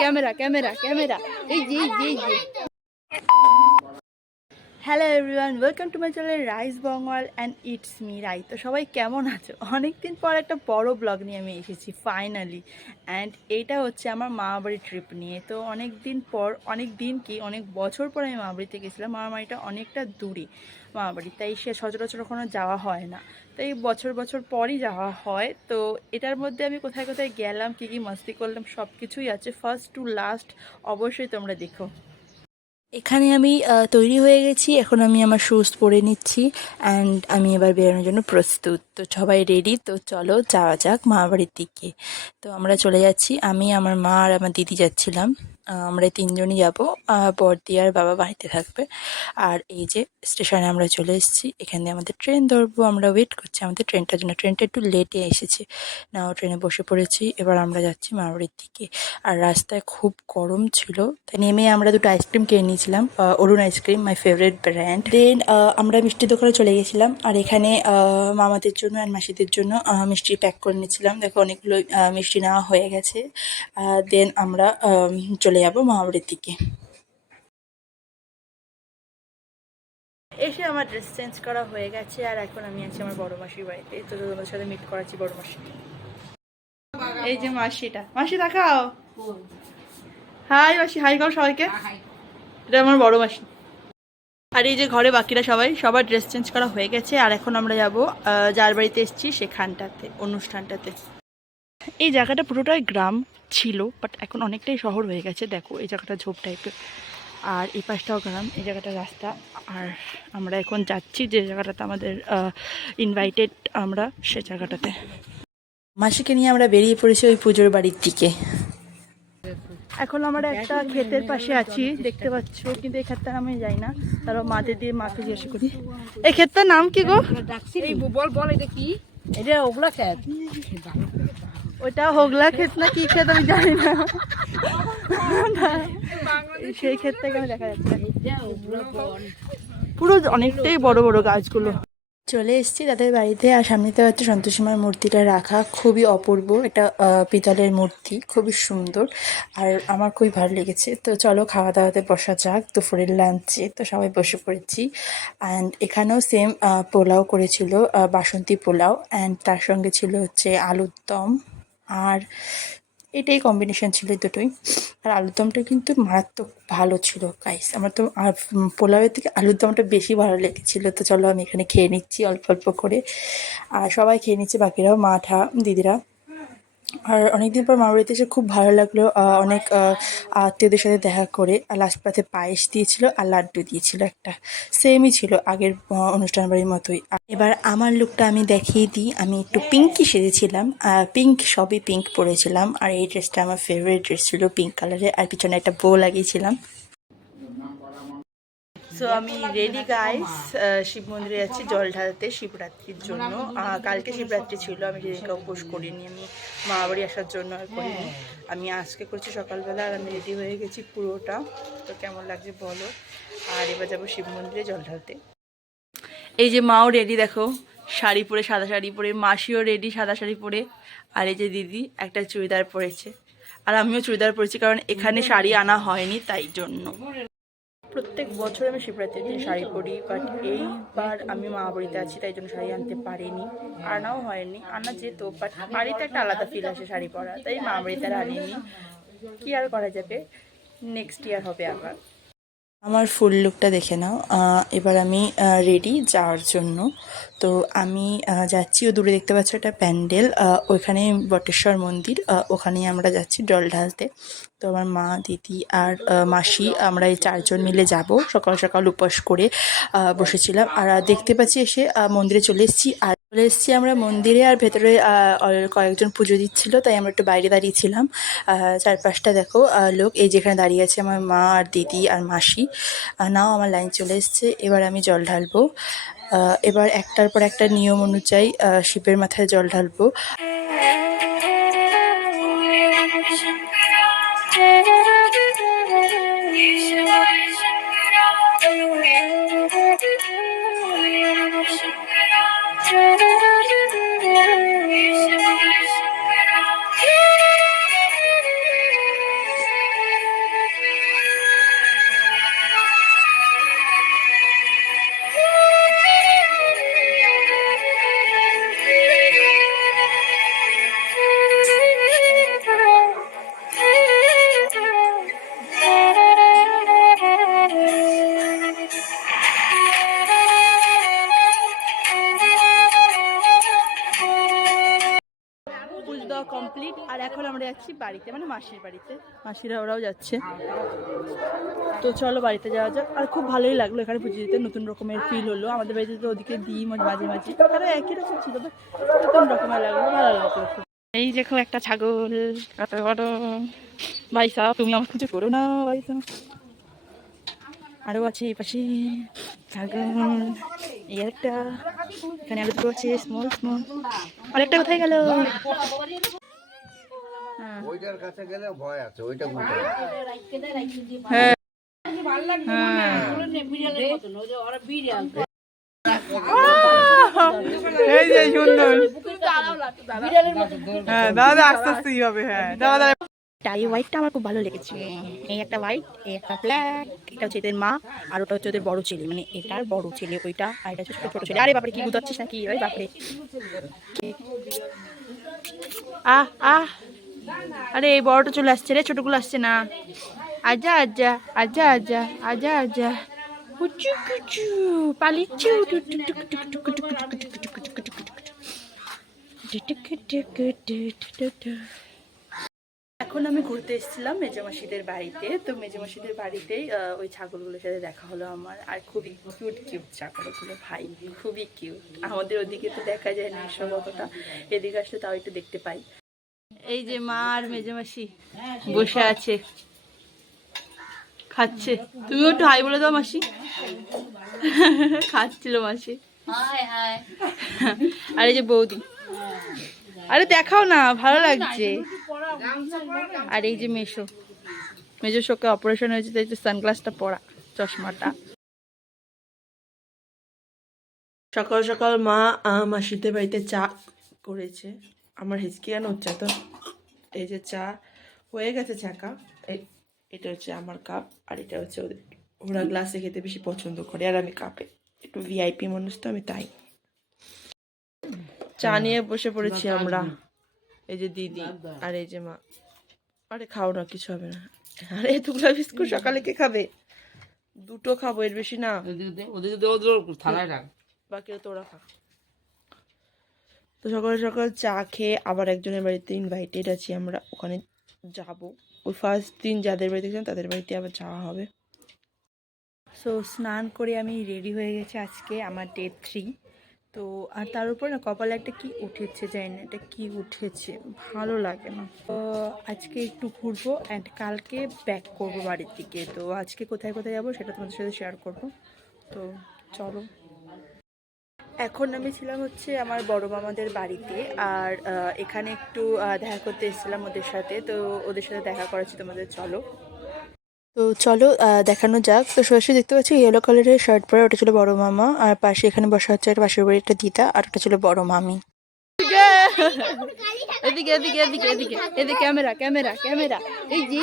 Camera camera camera এই যে hello everyone, welcome to my channel rice Bengal and it's me Rai. তো সবাই কেমন আছো? অনেকদিন পর একটা বড় ব্লগ নিয়ে আমি এসেছি ফাইনালি। অ্যান্ড এইটা হচ্ছে আমার মামাবাড়ির ট্রিপ নিয়ে। তো অনেক বছর পর আমি মামাবাড়িতে গেছিলাম। মামাবাড়িটা অনেকটা দূরে মামাবাড়ি, তাই সে সচরাচর ওখানে যাওয়া হয় না, তাই বছর বছর পরই যাওয়া হয়। তো এটার মধ্যে আমি কোথায় কোথায় গেলাম, কী কী মস্তি করলাম, সব কিছুই আছে ফার্স্ট টু লাস্ট। অবশ্যই তোমরা দেখো। এখানে আমি তৈরি হয়ে গেছি, এখন আমি আমার শুজ পরে নিচ্ছি অ্যান্ড আমি এবার বেরোনোর জন্য প্রস্তুত। তো সবাই রেডি, তো চলো যাওয়া যাক মামাবাড়ির দিকে। তো আমরা চলে যাচ্ছি, আমি আমার মা আর আমার দিদি যাচ্ছিলাম। আমরা তিনজনই যাবো, বড়দি আর বাবা বাড়িতে থাকবে। আর এই যে স্টেশনে আমরা চলে এসেছি, এখানে আমাদের ট্রেন ধরবো। আমরা ওয়েট করছি আমাদের ট্রেনটার জন্য, ট্রেনটা একটু লেটে এসেছে। নাও ট্রেনে বসে পড়েছি, এবার আমরা যাচ্ছি মামাবাড়ির দিকে। আর রাস্তায় খুব গরম ছিল, তাই নেমে আমরা দুটো আইসক্রিম কিনে নিয়েছিলাম, অরুণ আইসক্রিম, মাই ফেভারিট ব্র্যান্ড। দেন আমরা মিষ্টির দোকানে চলে গেছিলাম, আর এখানে মামাদের জন্য আর মাসিদের জন্য মিষ্টি প্যাক করে নিয়েছিলাম। দেখো অনেকগুলো মিষ্টি নেওয়া হয়ে গেছে। দেন আমরা চলে যাবো মামাবাড়ির দিকে। এসে আমার ড্রেস চেঞ্জ করা হয়ে গেছে, আর এখন আমি আছি আমার বড় মাসির বাড়িতে। তো তোমাদের সাথে মিট করাচ্ছি বড় মাসি। এই যে মাসিটা, মাসি দেখাও, হাই মাসি, হাই করো সবাইকে। এটা আমার বড় মাসি। আর এই যে ঘরে বাকিরা সবার ড্রেস চেঞ্জ করা হয়ে গেছে, আর এখন আমরা যাব যার বাড়িতে এসেছি সেখানটাতে, অনুষ্ঠানটাতে। এই জায়গাটা পুরোটাই গ্রাম ছিল, বাট এখন অনেকটাই শহর হয়ে গেছে। দেখো এই জায়গাটা ঝোপ টাইপের, আর এই পাশটাও গ্রাম, এই জায়গাটা রাস্তা। আর আমরা এখন যাচ্ছি যে জায়গাটাতে আমাদের ইনভাইটেড, আমরা সে জায়গাটাতে। মাসিকে নিয়ে আমরা বেরিয়ে পড়েছি ওই পুজোর বাড়ির দিকে। এখন আমরা একটা ক্ষেতের পাশে আছি, দেখতে পাচ্ছ, কিন্তু এই ক্ষেতটার আমি যাই না, তারও মাদের দিয়ে মাকে জিজ্ঞাসা করি। এই ক্ষেতটার নাম কি গো? বল এটা কি? এটা হোগলা ক্ষেত। ওইটা হোগলা ক্ষেত না কি ক্ষেত আমি জানি না, সেই ক্ষেতটাকে আমি দেখা যাচ্ছে। পুরো অনেকটাই বড় বড় গাছগুলো। চলে এসেছি তাদের বাড়িতে, আর সামনেতে হচ্ছে সন্তোষী মার মূর্তিটা রাখা, খুবই অপূর্ব। এটা পিতলের মূর্তি, খুবই সুন্দর, আর আমার খুবই ভালো লেগেছে। তো চলো খাওয়া দাওয়াতে বসা যাক, দুপুরের লাঞ্চে। তো সবাই বসে পড়েছি, অ্যান্ড এখানেও সেম পোলাও করেছিল, বাসন্তী পোলাও, অ্যান্ড তার সঙ্গে ছিল হচ্ছে আলুর দম। আর এটাই কম্বিনেশন ছিল দুটোই। আর আলুর দমটা কিন্তু মারাত্মক ভালো ছিল গাইস, আমার তো পোলাওয়ের থেকে আলুর দমটা বেশি ভালো লেগেছিলো। তো চলো আমি এখানে খেয়ে নিচ্ছি অল্প অল্প করে, আর সবাই খেয়ে নিচ্ছে, বাকিরাও মা ঠা দিদিরা। আর অনেকদিন পর মামার বাড়িতে এসে খুব ভালো লাগলো, অনেক আত্মীয়দের সাথে দেখা করে। আর লাস্ট পাতে পায়েস দিয়েছিল আর লাড্ডু দিয়েছিল, একটা সেমই ছিল আগের অনুষ্ঠান বাড়ির মতোই। এবার আমার লুকটা আমি দেখিয়ে দিই, আমি একটু পিঙ্কই সেজেছিলাম, পিঙ্ক, সবই পিঙ্ক পরেছিলাম। আর এই ড্রেসটা আমার ফেভারিট ড্রেস ছিল, পিঙ্ক কালারের, আর পিছনে একটা বো লাগিয়েছিলাম। সো আমি রেডি গাইস, শিব মন্দিরে যাচ্ছি জল ঢালতে শিবরাত্রির জন্য। কালকে শিবরাত্রি ছিল, আমি সেদিনকে উপোস করিনি, আমি মা বাড়ি আসার জন্য আর করিনি। আমি আজকে করছি সকালবেলা, আর আমি রেডি হয়ে গেছি পুরোটা। তো কেমন লাগছে বলো। আর এবার যাবো শিব মন্দিরে জল ঢালতে। এই যে মাও রেডি, দেখো শাড়ি পরে, সাদা শাড়ি পরে, মাসিও রেডি সাদা শাড়ি পরে। আর এই যে দিদি একটা চুড়িদার পরেছে, আর আমিও চুড়িদার পরেছি, কারণ এখানে শাড়ি আনা হয়নি তাই জন্য। প্রত্যেক বছর আমি শিবরাত্রির দিন শাড়ি পরি, বাট এইবার আমি মা বাড়িতে আছি তাই জন্য শাড়ি আনতে পারিনি, আনাও হয়নি। আনা যেত, বাট বাড়িতে একটা আলাদা ফিল আসে শাড়ি পরা, তাই মা বাড়িতে আর আনিনি। কি আর করা যাবে, নেক্সট ইয়ার হবে আবার। আমার ফুল লুকটা দেখে নাও। এবার আমি রেডি যাওয়ার জন্য। তো আমি যাচ্ছি, ও দূরে দেখতে পাচ্ছ একটা প্যান্ডেল, ওইখানে বটেশ্বর মন্দির, ওখানেই আমরা যাচ্ছি জল ঢালতে। তো আমার মা, দিদি আর মাসি, আমরা এই চারজন মিলে যাব। সকাল সকাল উপোস করে বসেছিলাম, আর দেখতে পাচ্ছি এসে মন্দিরে চলে এসেছি। আর চলে এসেছি আমরা মন্দিরে, আর ভেতরে কয়েকজন পুজো দিচ্ছিল, তাই আমরা একটু বাইরে দাঁড়িয়েছিলাম। চারপাশটা দেখো লোক, এই যেখানে দাঁড়িয়ে আছে আমার মা আর দিদি আর মাসি। নাও আমার লাইন চলে এসছে, এবার আমি জল ঢালবো। এবার একটার পর একটা নিয়ম অনুযায়ী শিবের মাথায় জল ঢালবো। আর এখন আমরা যাচ্ছি বাড়িতে, মানে মাসির বাড়িতে। মাসিরা ওরাও যাচ্ছে, তো চলো বাড়িতে যাওয়া যাক। আর খুব ভালোই লাগলো এখানে পুজো দিতে, নতুন রকমের ফিল হলো। আমাদের বাড়িতে তো ওদিকে দিই মাঝে মাঝে, তারা একই রকম ছিল, নতুন রকমের লাগলো, ভালো লাগলো। এই দেখো একটা ছাগল, কত বড়। ভাই সাহেব তুমি আমার কিছু করো না ভাই সাহেব। আরও আছে এই পাশে ছাগল, এই একটা, এখানে আরো দুটো আছে স্মল স্মল। আরেকটা কোথায় গেল? ওইটার কাছে গেলে ভয় আছে, ওইটা বুঝতে হ্যাঁ এই যে সুন্দর। হ্যাঁ দাদা আস্তে আস্তে হবে। হ্যাঁ দাদা এই হোয়াইটটা আমার খুব ভালো লেগেছে। এই একটা হোয়াইট, এই একটা ব্ল্যাক। এটা হচ্ছে এদের মা, আর ওটা হচ্ছে ওদের বড় ছেলে, মানে এটার বড় ছেলে ওইটা, আর এটা হচ্ছে ছোট ছেলে। আরে বাপরে কি গুতাচ্ছিস নাকি? ওই বাপরে আহ আহ, আরে এই বড়টা চলে আসছে রে, ছোটগুলো আসছে না। আজা আজা আজা আজা আজা আজা কুচু কুচু পালিচু টুক টুক টুক টুক টুক টুক টুক টুক টুক টুক টুক টুক টুক। এখন আমি ঘুরতে এসেছিলাম মেজমাসিদের বাড়িতে। তো মেজমাসিদের বাড়িতেই ওই ছাগলগুলোর সাথে দেখা হলো আমার, আর খুবই কিউট কিউট ছাগলগুলো, ভাই খুবই কিউট। আমাদের ওদিকে তো দেখা যায় না এসব অতটা, এদিকে আসলে তাও একটু দেখতে পাই। এই যে মা আর মেজমাসি বসে আছে, খাচ্ছে। তুমিও একটু হাই বলে দাও মাসি। খাচ্ছিল মাসি। আর এই যে বৌদি, আরে দেখাও না, ভালো লাগছে। আর এই যে মেজো শোকে অপারেশন হয়েছে, তাই সানগ্লাসটা পরা, চশমাটা। সকাল সকাল মা মাসিদের বাড়িতে চা করেছে। আমার হিচকি কেন হচ্ছে তো। এই যে চা হয়ে গেছে, চা কাপ। এটা হচ্ছে আমার কাপ, আর এটা হচ্ছে ওদের। ওরা গ্লাসে খেতে বেশি পছন্দ করে, আর আমি কাপে। একটু ভিআইপি মানুষ তো আমি, তাই। চা নিয়ে বসে পড়েছি আমরা। এই যে দিদি আর এই যে মা। আরে খাও না, কিছু হবে না। আরে এতগুলা বিস্কুট সকালে কে খাবে? দুটো খাবো, এর বেশি না। বাকি তোরা খা। তো সকাল সকাল চা খেয়ে আবার একজনের বাড়িতে ইনভাইটেড আছি আমরা, ওখানে যাব। ওই ফার্স্ট দিন যাদের বাড়িতে গেছিলাম তাদের বাড়িতে আবার যাওয়া হবে। সো স্নান করে আমি রেডি হয়ে গেছি, আজকে আমার ডে 3। তো আর তার উপর না কপালে একটা কি উঠেছে, জানি না এটা কি উঠেছে, ভালো লাগে না। তো আজকে একটু ঘুরবো, অ্যান্ড কালকে ব্যাক করবো বাড়ির দিকে। তো আজকে কোথায় কোথায় যাবো সেটা তোমাদের সাথে শেয়ার করবো। তো চলো। এখন আমি ছিলাম হচ্ছে আমার বড় মামাদের বাড়িতে, আর এখানে একটু দেখা করতে এসেছিলাম ওদের সাথে। তো ওদের সাথে দেখা করাচ্ছি তোমাদের, চলো। তো চলো দেখানো যাক। তো সরাসরি দেখতে পাচ্ছি ইয়েলো কালারের শার্ট পরে, ওটা ছিল বড় মামা, আর পাশে এখানে বসা হচ্ছে একটা পাশের বাড়ির একটা দিদা, আর ওটা ছিল বড় মামি। এদিকে এদিকে এদিকে এদিকে এদিকে ক্যামেরা ক্যামেরা ক্যামেরা। এই যে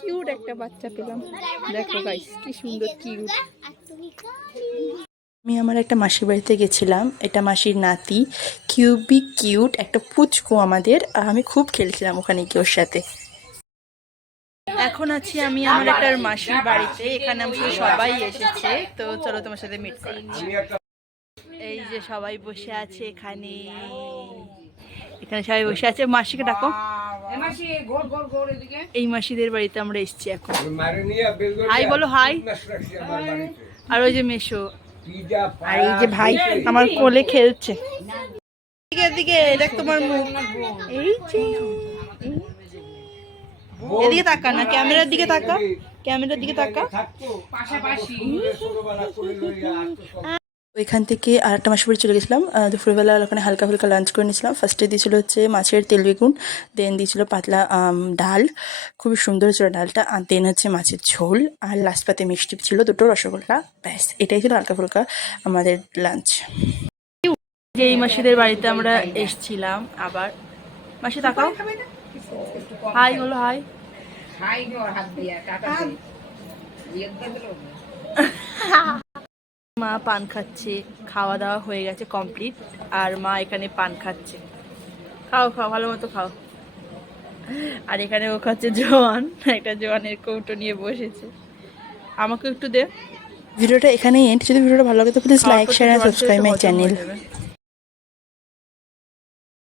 কিউট একটা বাচ্চা পেলাম, দেখো গাইস কি সুন্দর কিউট। আমি আমার একটা মাসির বাড়িতে গেছিলাম, এটা মাসির নাতি, কিউট একটা পুচকু আমাদের। আমি খুব খেলছিলাম ওখানে কি ওর সাথে। এখন আছি আমি আমার একটা মাসির বাড়িতে, এখানে আমাদের সবাই এসেছে। তো চলো তোমার সাথে মিট করাচ্ছি। এই যে সবাই বসে আছে এখানে, এখানে সবাই বসে আছে। মাসিকে ডাকো। এই মাসিদের বাড়িতে আমরা এসেছি এখন। হাই বলো, হাই। আর ওই যে মেশো, আর এই যে ভাই আমার কোলে খেলছে। এদিকে দেখ তোমার মুখ, এই যে এদিকে তাকা না, ক্যামেরার দিকে তাকা, ক্যামেরার দিকে তাকা। ওইখান থেকে আর একটা মাসের বাড়ি চলে গেছিলাম। দুপুরবেলা ওখানে হালকা ফুলকা লাঞ্চ করে নিয়েছিলাম। ফার্স্টে দিয়েছিল হচ্ছে মাছের তেল বেগুন, দেন দিয়েছিল পাতলা ডাল, খুবই সুন্দর ছিল ডালটা, আর দেন হচ্ছে মাছের ঝোল, আর লাস্ট পাতে মিষ্টি ছিল দুটো, রসগোল্লা, ব্যাস এটাই ছিল হালকা ফুলকা আমাদের লাঞ্চ। যে এই মাসিদের বাড়িতে আমরা এসছিলাম আবার। মাসি তাকাও, হাই বলো, হাই। মা পান খাচ্ছে, খাওয়া দাওয়া হয়ে গেছে কমপ্লিট, আর মা এখানে পান খাচ্ছে। খাও খাও, ভালো মতো খাও। আর এখানে ও খাচ্ছে জোয়ান, একটা জোয়ানের কৌটো নিয়ে বসেছে। আমাকে একটু দে। ভিডিওটা এখানেই এন্ড। যদি ভিডিওটা ভালো লাগে তো প্লিজ লাইক, শেয়ার আর সাবস্ক্রাইব মাই চ্যানেল।